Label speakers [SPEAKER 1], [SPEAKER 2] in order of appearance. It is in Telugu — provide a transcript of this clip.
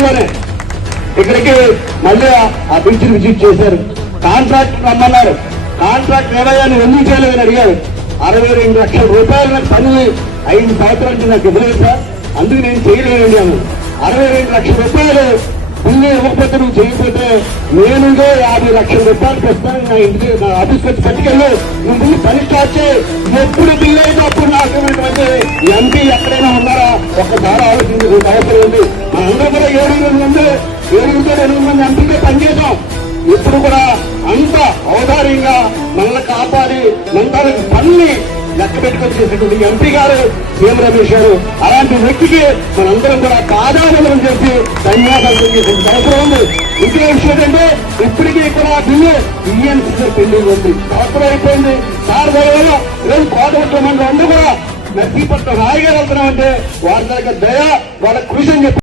[SPEAKER 1] రోజుల్లోనే ఇక్కడికి మళ్ళీ ఆ బ్రిడ్జ్ విజిట్ చేశారు. కాంట్రాక్ట్ రమ్మన్నారు. కాంట్రాక్ట్ ఏమయ్యా నువ్వు ఎందుకు చేయలేదని అడిగారు. అరవై రెండు లక్షల రూపాయలు పని ఐదు సంవత్సరాల నుంచి నాకు ఇవ్వలేదు సార్. అందుకు నేను చేయలేనండి అను అరవై రెండు లక్షల రూపాయలు బిల్లు ఇవ్వకపోతే నువ్వు చేయకపోతే నేను యాభై లక్షల రూపాయలు తెస్తాను నా ఇంటికి నా ఆఫీస్ వచ్చి పట్టుకెళ్ళు. నువ్వు పని స్టార్ట్ చేయి. ఎప్పుడు బిల్లు అయితే అప్పుడు నాకు ఎంపీ ఎక్కడైనా ఉన్నారా? ఒక్కసారి ఆలోచించి అవసరం ఉంది ఎనిమిది మంది ఎంపీలే పనిచేసాం ఇప్పుడు కూడా అంత ఔదార్యంగా మనల్ని కాపాడి మందానికి పన్ని లెక్క పెట్టుకొని చేసినటువంటి ఎంపీ గారు సీఎం రమేష్ గారు అలాంటి వ్యక్తికి మనందరం కూడా పాదాలను చెప్పి ధన్యవాదాలు తెలియజేసిన అవసరం ఉంది. ఇంకో విషయం ఏంటంటే ఇప్పటికీ కూడా బిల్లు ఈఎన్సీ పెండింగ్ ఉంది. అవసరం అయిపోయింది. సార్ వల్ల ఈరోజు కోటవట్ల మంది అందరూ కూడా నర్సీపట్నం రాయగారు వెళ్తున్నామంటే వారి దగ్గర దయ వాళ్ళ కృషి అని చెప్పి